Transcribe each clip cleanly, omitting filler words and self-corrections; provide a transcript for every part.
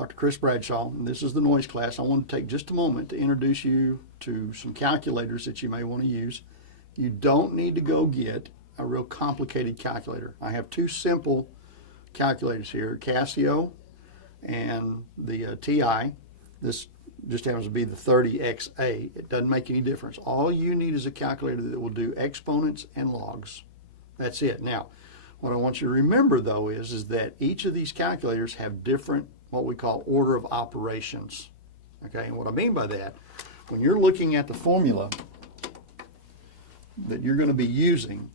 Dr. Chris Bradshaw, and this is the noise class. I want to take just a moment to introduce you to some calculators that you may want to use. You don't need to go get a real complicated calculator. I have two simple calculators here, Casio and the TI. This just happens to be the 30XA. It doesn't make any difference. All you need is a calculator that will do exponents and logs. That's it. Now, what I want you to remember, though, is that each of these calculators have different, what we call order of operations. Okay, and what I mean by that, when you're looking at the formula that you're going to be using,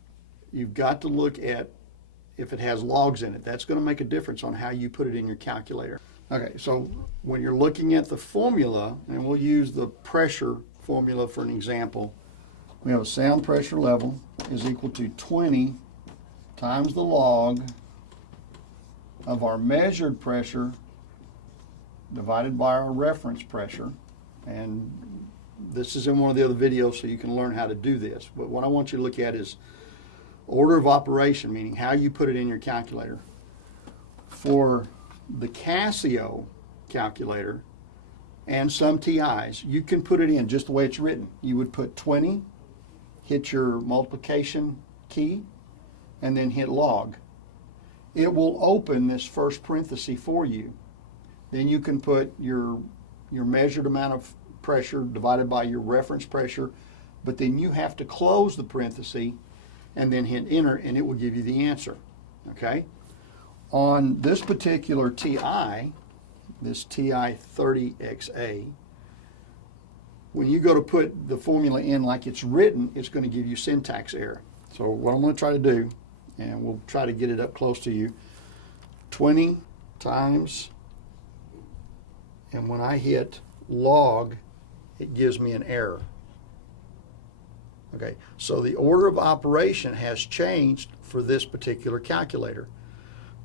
you've got to look at if it has logs in it. That's going to make a difference on how you put it in your calculator. Okay, so when you're looking at the formula, and we'll use the pressure formula for an example, we have a sound pressure level is equal to 20 times the log of our measured pressure divided by our reference pressure. And this is in one of the other videos, so you can learn how to do this. But what I want you to look at is order of operation, meaning how you put it in your calculator. For the Casio calculator and some TIs, you can put it in just the way it's written. You would put 20, hit your multiplication key, and then hit log. It will open this first parenthesis for you. Then you can put your measured amount of pressure divided by your reference pressure, but then you have to close the parenthesis and then hit enter, and it will give you the answer. Okay? On this particular TI, this TI30XA, when you go to put the formula in like it's written, it's going to give you syntax error. So what I'm going to try to do, and we'll try to get it up close to you, 20 times, and when I hit log, it gives me an error. Okay, so the order of operation has changed for this particular calculator.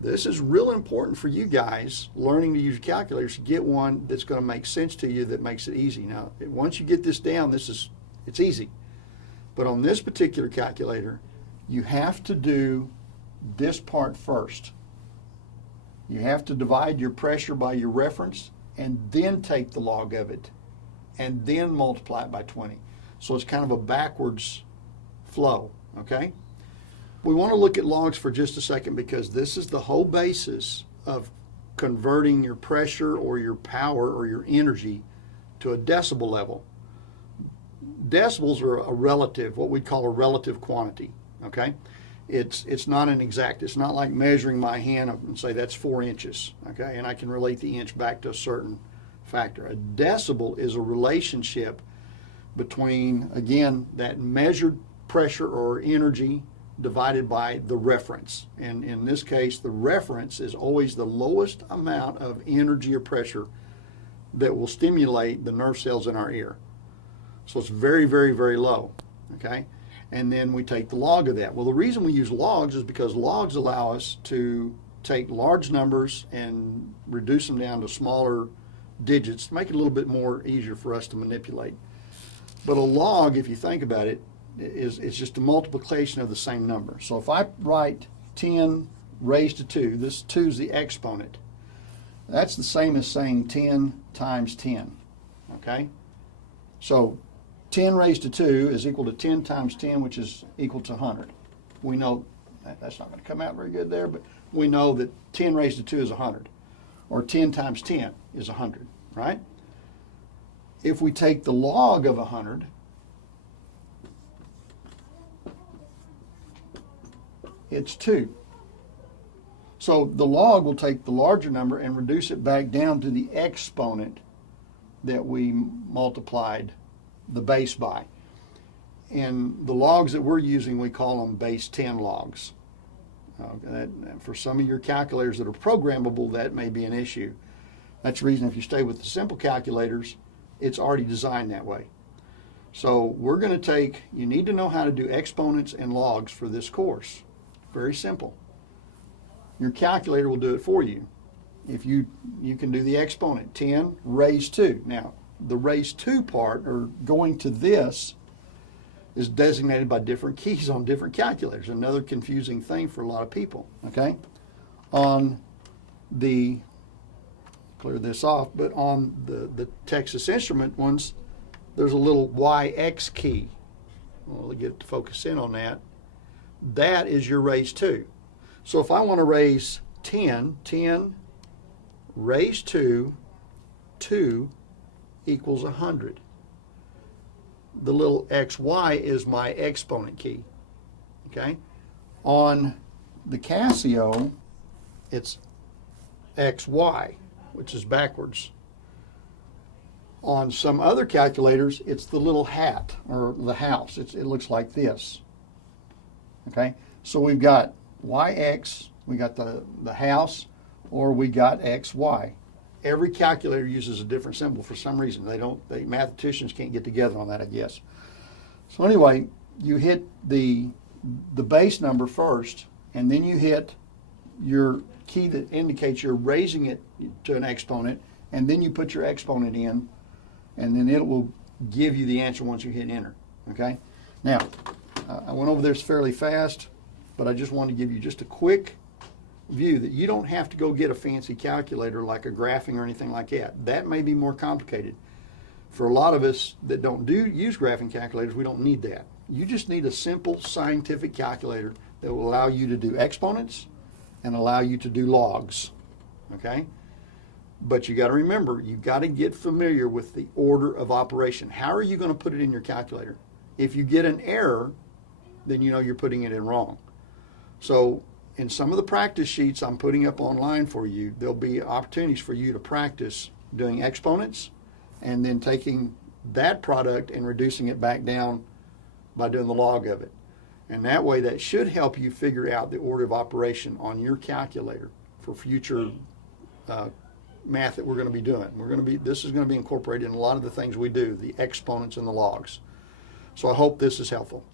This is real important for you guys learning to use calculators, to get one that's going to make sense to you, that makes it easy. Now, once you get this down, it's easy. But on this particular calculator, you have to do this part first. You have to divide your pressure by your reference and then take the log of it and then multiply it by 20. So it's kind of a backwards flow, okay? We want to look at logs for just a second because this is the whole basis of converting your pressure or your power or your energy to a decibel level. Decibels are a relative, what we call a relative quantity, okay? It's not an exact. It's not like measuring my hand and say that's 4 inches, okay? And I can relate the inch back to a certain factor. A decibel is a relationship between, again, that measured pressure or energy divided by the reference. And in this case, the reference is always the lowest amount of energy or pressure that will stimulate the nerve cells in our ear. So it's very, very, very low, okay? And then we take the log of that. Well, the reason we use logs is because logs allow us to take large numbers and reduce them down to smaller digits to make it a little bit more easier for us to manipulate. But a log, if you think about it, is just a multiplication of the same number. So if I write 10 raised to 2, this 2 is the exponent. That's the same as saying 10 times 10, okay? So 10 raised to 2 is equal to 10 times 10, which is equal to 100. We know that's not going to come out very good there, but we know that 10 raised to 2 is 100, or 10 times 10 is 100, right? If we take the log of 100, it's 2. So the log will take the larger number and reduce it back down to the exponent that we multiplied the base by. And the logs that we're using, we call them base 10 logs. For some of your calculators that are programmable, that may be an issue. That's the reason if you stay with the simple calculators, it's already designed that way. So we're going to take, you need to know how to do exponents and logs for this course. Very simple. Your calculator will do it for you. If you can do the exponent, 10 raised 2. Now, the raised 2 part, or going to this, is designated by different keys on different calculators. Another confusing thing for a lot of people, okay? On the clear this off, but on the Texas Instrument ones, there's a little YX key. We'll get to focus in on that. That is your raise 2. So if I want to raise 10, raise 2 equals 100. The little XY is my exponent key. Okay? On the Casio, it's XY, which is backwards. On some other calculators, it's the little hat, or the house. It looks like this. Okay? So we've got YX, we got the house, or we got XY. Every calculator uses a different symbol for some reason. Mathematicians can't get together on that, I guess. So anyway, you hit the base number first, and then you hit your key that indicates you're raising it to an exponent, and then you put your exponent in, and then it will give you the answer once you hit enter. Okay? Now, I went over this fairly fast, but I just wanted to give you just a quick view that you don't have to go get a fancy calculator like a graphing or anything like that. That may be more complicated. For a lot of us that don't use graphing calculators, we don't need that. You just need a simple scientific calculator that will allow you to do exponents and allow you to do logs. Okay? But you got to remember, you got to get familiar with the order of operation. How are you going to put it in your calculator? If you get an error, then you know you're putting it in wrong. So in some of the practice sheets I'm putting up online for you, there'll be opportunities for you to practice doing exponents and then taking that product and reducing it back down by doing the log of it. And that way, that should help you figure out the order of operation on your calculator for future math that we're going to be doing. This is going to be incorporated in a lot of the things we do, the exponents and the logs. So I hope this is helpful.